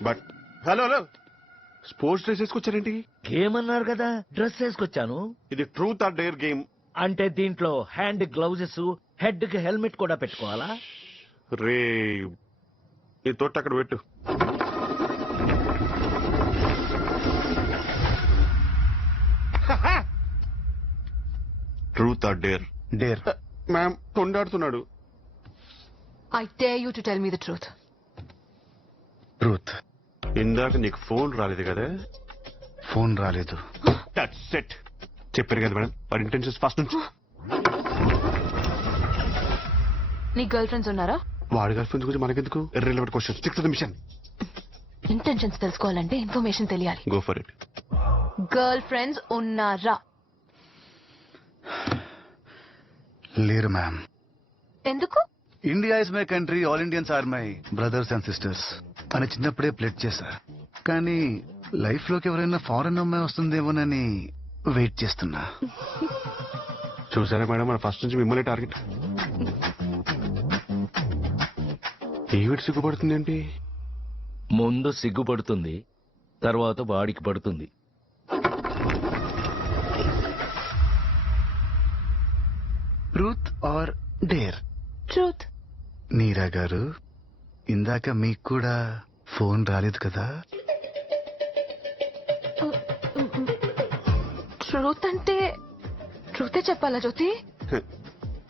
But hello hello sports dress వేసుకొచ్చారేంటి? Game అన్నారు కదా, డ్రెస్ వేసుకొచ్చాను. ఇది ట్రూత్ ఆర్ డేర్ గేమ్. అంటే దీంట్లో హ్యాండ్ గ్లౌజెస్, హెడ్ కి హెల్మెట్ కూడా పెట్టుకోవాలా? రే నీ తోట అక్కడ పెట్టు. Truth or dare? Dare. Ma'am తొండాడుతున్నాడు. I dare you to tell me the truth. Truth. ఇందాక నీకు ఫోన్ రాలేదు కదా? ఫోన్ రాలేదు. That's it. చెప్పారు కదా మేడం, వాడి ఇంటెన్షన్స్ ఫస్ట్ నుంచి. నీ గర్ల్ ఫ్రెండ్స్ ఉన్నారా? వాడి గర్ల్ ఫ్రెండ్స్ గురించి మనకెందుకు? Irrelevant question. Stick to the mission. Intentions తెలుసుకోవాలంటే ఇన్ఫర్మేషన్ తెలియాలి. Go for it. Girl friends ఉన్నారా? లేరు మ్యామ్. ఎందుకు? India is my country, all Indians are my brothers and sisters అని చిన్నప్పుడే ప్లెడ్ చేశా. కానీ లైఫ్ లోకి ఎవరైనా ఫారెన్ అమ్మాయి వస్తుందేమోనని వెయిట్ చేస్తున్నా. చూసారా మేడం, మన ఫస్ట్ నుంచి మిమ్మల్ని టార్గెట్. ఏమిటి సిగ్గుపడుతుంది ఏంటి? ముందు సిగ్గుపడుతుంది, తర్వాత వాడికి పడుతుంది. Truth or dare? ట్రూత్. నీరా గారు, ఇందాక మీకు కూడా ఫోన్ రాలేదు కదా? ట్రూత్ అంటే ట్రూతే చెప్పాలా జ్యోతి?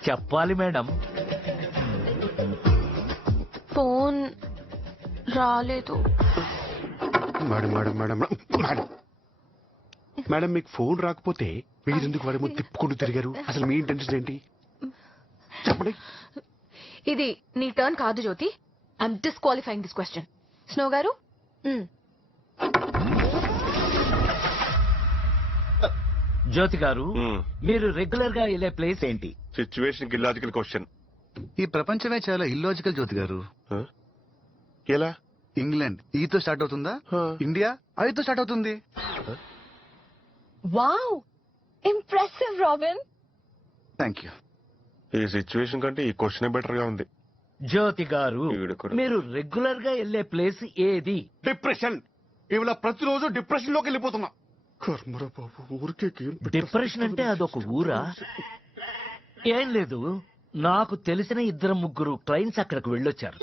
చెప్పాలి మేడం. ఫోన్ రాలేదు. Madam madam madam madam madam మీకు ఫోన్ రాకపోతే మీరెందుకు వాడి ముందు తిప్పుకుంటూ తిరిగారు? అసలు మీ ఇంటెన్షన్ ఏంటి చెప్పండి. ఇది నీ టర్న్ కాదు Jyothi. I'm disqualifying this question. Snow గారు, జ్యోతి గారు, మీరు రెగ్యులర్ గా వెళ్ళే ప్లేస్ ఏంటి? Situation illogical question. ఈ ప్రపంచమే చాలా ఇల్లాజికల్ జ్యోతి గారు. ఎలా? ఇంగ్లాండ్ ఈతో స్టార్ట్ అవుతుందా? ఇండియా ఐతో స్టార్ట్ అవుతుంది. Wow, impressive Robin. Thank you. ఈ సిచ్యువేషన్ కంటే ఈ క్వశ్చన్ బెటర్ గా ఉంది. జ్యోతి గారు, ఈవిడ కూడా. మీరు రెగ్యులర్ గా వెళ్ళే ప్లేస్ ఏది? డిప్రెషన్. ఇవాళ ప్రతిరోజు డిప్రెషన్ లోకి వెళ్ళిపోతున్నా. కర్మరా బాబు, ఊరికే డిప్రెషన్ అంటే అదొక ఊరా? ఏం లేదు, నాకు తెలిసిన 2-3 క్లయింట్స్ అక్కడికి వెళ్ళొచ్చారు.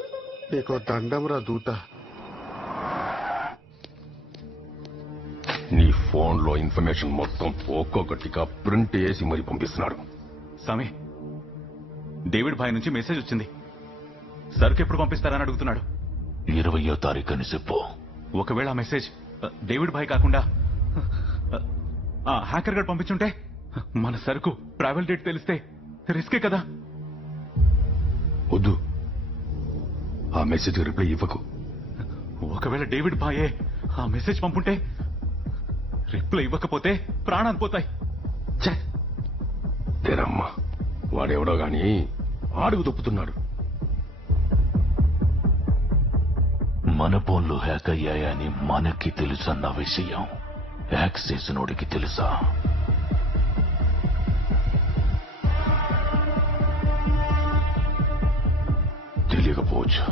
నీకు దండం రా దూత. నీ ఫోన్ లో ఇన్ఫర్మేషన్ మొత్తం ఒక్కొక్కటిగా ప్రింట్ చేసి మరి పంపిస్తున్నాడు. స్వామి, డేవిడ్ భాయ్ నుంచి మెసేజ్ వచ్చింది. సరుకు ఎప్పుడు పంపిస్తారని అడుగుతున్నాడు. 20వ తారీఖు అని చెప్పు. ఒకవేళ ఆ మెసేజ్ డేవిడ్ భాయ్ కాకుండా ఆ హ్యాకర్ గడ్ పంపించుంటే మన సరుకు ట్రావెల్ డేట్ తెలిస్తే రిస్కే కదా. వద్దు, ఆ మెసేజ్ రిప్లై ఇవ్వకు. ఒకవేళ డేవిడ్ భాయే ఆ మెసేజ్ పంపుంటే రిప్లై ఇవ్వకపోతే ప్రాణాలు పోతాయి. తేరమ్మా, వాడెవడో గాని ఆడుగు దొప్పుతున్నాడు. మన ఫోన్లు హ్యాక్ అయ్యాయని మనకి తెలుసన్న విషయం హ్యాక్ చేసినోడికి తెలుసా? తెలియకపోవచ్చు.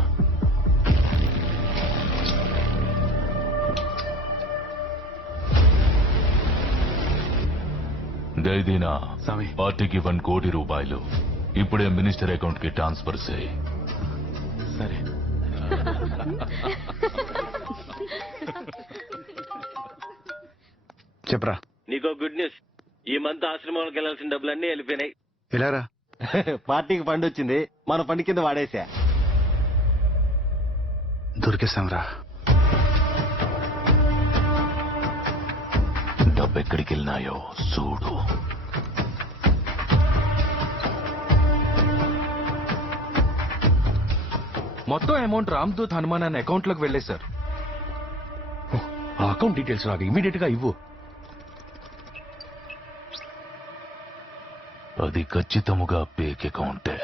దైదీనా, స్వామి. పార్టీకి 1 కోటి రూపాయలు ఇప్పుడే మినిస్టర్ అకౌంట్ కి ట్రాన్స్ఫర్ చేయి. సరే. చెప్పరా. నీకో గుడ్ న్యూస్. ఈ మంత్ ఆశ్రమానికి వెళ్లాల్సిన డబ్బులన్నీ వెళ్ళిపోయినాయి. ఇలారా. పార్టీకి ఫండ్ వచ్చింది, మన ఫండ్ కింద వాడేసా. దొరికేస్తాంరా. డబ్బు ఎక్కడికి వెళ్ళినాయో చూడు. మొత్తం అమౌంట్ రామ్దూత్ హనుమాన్ అనే అకౌంట్ లోకి వెళ్ళే సార్. ఆ అకౌంట్ డీటెయిల్స్ నాకు ఇమీడియట్ గా ఇవ్వు. అది ఖచ్చితముగా పేక్ అకౌంటే.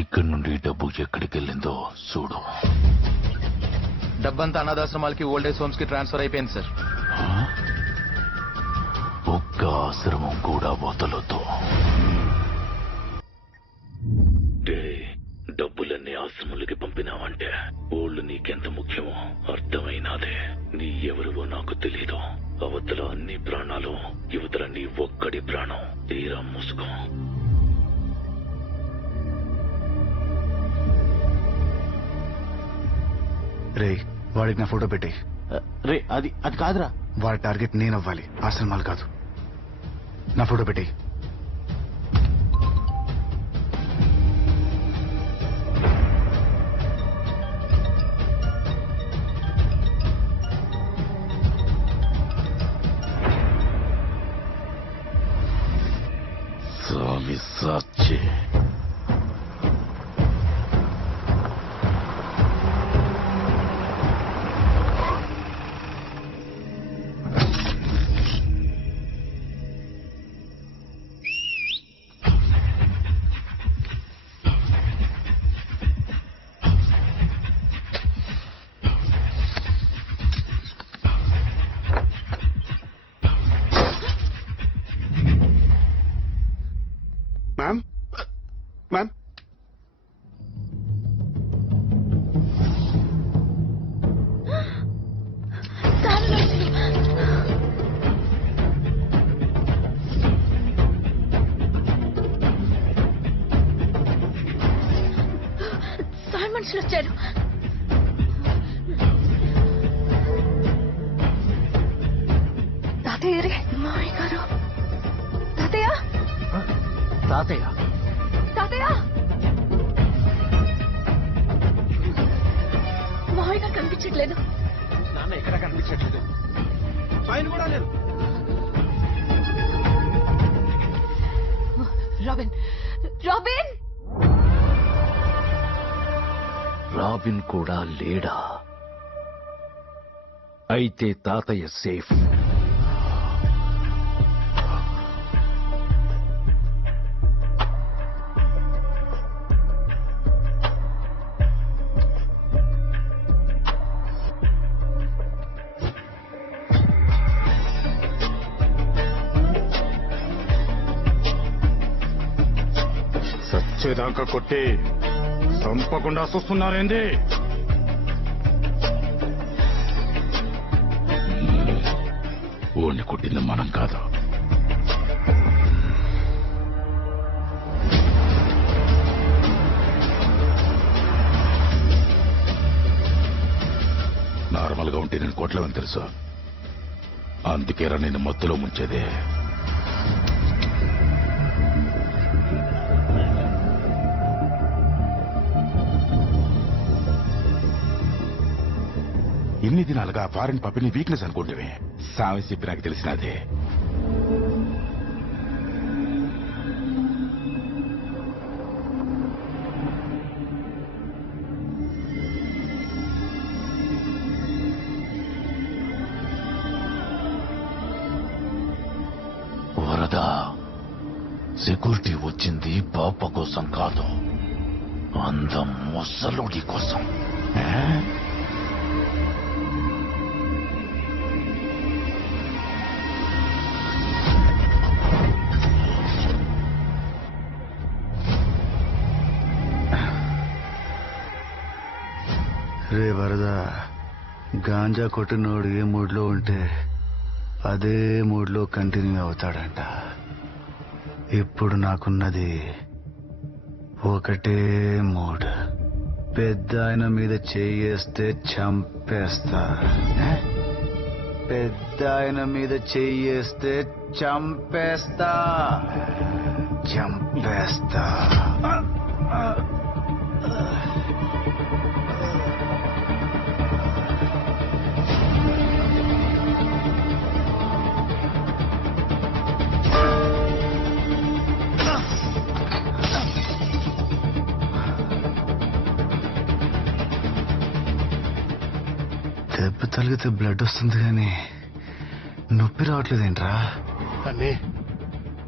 ఇక్కడి నుండి డబ్బు ఎక్కడికి వెళ్ళిందో చూడు. డబ్బంతా అనాథాశ్రమాలకి, ఓల్డ్ ఏజ్ హోమ్స్ కి ట్రాన్స్ఫర్ అయిపోయింది సార్. ఒక్క ఆశ్రమం కూడా వదలొద్దు. డబ్బులన్నీ ఆశ్రమాలకి పంపినావంటే ఓళ్ళు నీకెంత ముఖ్యమో అర్థమైనా? అవతల అన్ని ప్రాణాలు, యువతల నీ ఒక్కడి ప్రాణం. తీరా మూసుకో. రే వాడికి నా ఫోటో పెట్టి. రే అది కాదురా. వాడి టార్గెట్ నేను అవ్వాలి, ఆ సినిమాలు కాదు. నా ఫోటో పెట్టి. స్వామి సాక్షి. మ్యామ్ మ్యామ్ సార్ మనుషులు వచ్చారు. తాతయ్య రే, మామయ్య గారు. తాతయ్య తాతయ్య, తాతయ్య మామయ్య గారు కనిపించట్లేదు. నాన్న ఎక్కడ కనిపించట్లేదు. ఆయన కూడా లేదు. రాబిన్, రాబిన్ రాబిన్ కూడా లేడా? అయితే తాతయ్య సేఫ్. సచ్చేదాకా కొట్టి చంపకుండా చూస్తున్నారేంది? ఓణ్ణి కొట్టింది మనం కాదు. నార్మల్ గా ఉంటే నేను కొట్టలేమని తెలుసు. అందుకేరా నేను మత్తులో ముంచేదే. ఇన్ని దినాలుగా ఫారెన్ పప్పిని వీక్నెస్ అనుకుంటే సామె చెప్పి నాకు తెలిసినదే. వరద సెక్యూరిటీ వచ్చింది పాప కోసం కాదు, అందం ముసలుడి కోసం. రే వరద, గాంజా కొట్టినోడు ఏ మూడ్లో ఉంటే అదే మూడ్లో కంటిన్యూ అవుతాడంట. ఇప్పుడు నాకున్నది ఒకటే మూడ్. పెద్ద ఆయన మీద చెయ్యేస్తే చంపేస్తా. పెద్ద ఆయన మీద చెయ్యేస్తే చంపేస్తా. చంపేస్తా. దెబ్బ తగిలితే బ్లడ్ వస్తుంది కానీ నొప్పి రావట్లేదేంట్రా? అన్నీ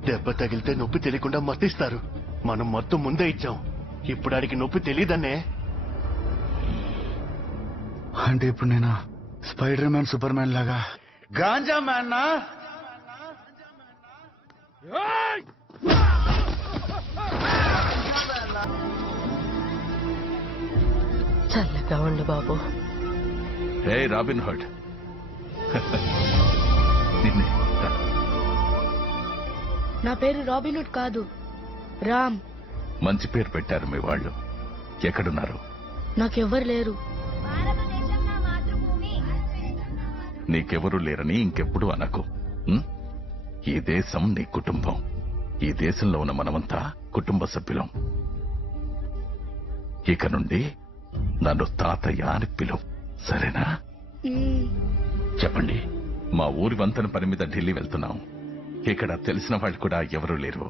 దెబ్బ తగిలితే నొప్పి తెలియకుండా మత్తిస్తారు. మనం మొత్తం ముందే ఇచ్చాం. ఇప్పుడు ఆడికి నొప్పి తెలియదన్నే. అంటే ఇప్పుడు నేను స్పైడర్ మ్యాన్, సూపర్ మ్యాన్ లాగా గాంజా మ్యాన్ నా? చల్లగా ఉండు బాబు. హే రాబిన్ హుడ్, నా పేరు రాబిన్హుడ్ కాదు, రామ్. మంచి పేరు పెట్టారు మీ వాళ్ళు. ఎక్కడున్నారు? నాకెవ్వరు లేరు. నీకెవరూ లేరని ఇంకెప్పుడు అనకు. ఉం? ఈ దేశం నీ కుటుంబం. ఈ దేశంలో ఉన్న మనమంతా కుటుంబ సభ్యులం. ఇక నుండి నన్ను తాతయ్య అని పిలువు, సరేనా? చెప్పండి. మా ఊరి వంతెన పని మీద ఢిల్లీ వెళ్తున్నాం. ఇక్కడ తెలిసిన వాళ్ళు కూడా ఎవరూ లేరు.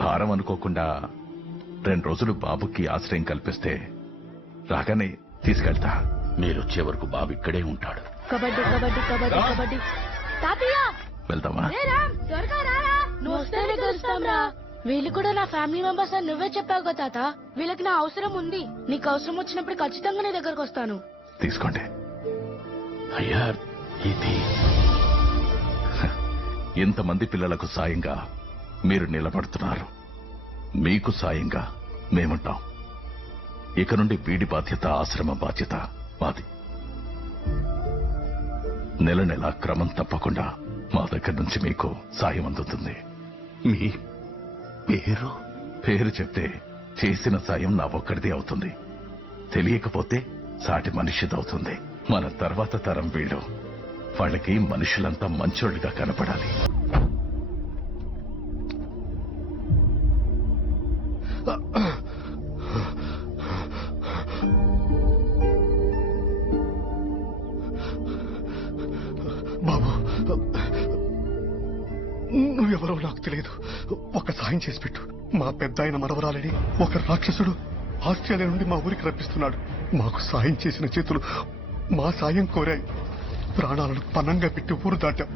భారం అనుకోకుండా 2 రోజులు బాబుకి ఆశ్రయం కల్పిస్తే రాగానే తీసుకెళ్తా. మీరు వచ్చే వరకు బాబు ఇక్కడే ఉంటాడు. కబడ్డీ కబడ్డీ కబడ్డీ కబడ్డీ. తాతయ్య వెళ్దామా? త్వరగా రారా, నువ్వు వస్తేనే గెలుస్తాం రా. వీళ్ళు కూడా నా ఫ్యామిలీ మెంబర్స్ అని నువ్వే చెప్పావు కదా తాత. వీళ్ళకి నా అవసరం ఉంది. నీకు అవసరం వచ్చినప్పుడు ఖచ్చితంగా నీ దగ్గరకు వస్తాను. తీసుకోండి. అయ్యా, ఇది ఇంతమంది పిల్లలకు సాయంగా మీరు నిలబడుతున్నారు. మీకు సాయంగా మేముంటాం. ఇక నుండి వీడి బాధ్యత, ఆశ్రమ బాధ్యత మాది. నెల నెల క్రమం తప్పకుండా మా దగ్గర నుంచి మీకు సాయం అందుతుంది. మీ పేరు? పేరు చెప్తే చేసిన సాయం నా ఒక్కడిదే అవుతుంది. తెలియకపోతే సాటి మనిషిదవుతుంది. మన తర్వాత తరం వీళ్ళు. వాళ్ళకి మనుషులంతా మంచోళ్ళుగా కనపడాలి. బాబు, నువ్వెవరో నాకు తెలియదు. ఒక సాయం చేసి పెట్టు. మా పెద్ద ఆయన మనవరాలని ఒక రాక్షసుడు ఆస్ట్రేలియా నుండి మా ఊరికి రప్పిస్తున్నాడు. మాకు సాయం చేసిన చేతులు మా సాయం కోరాయి. ప్రాణాలను పనంగా పెట్టి ఊరు దాటాం.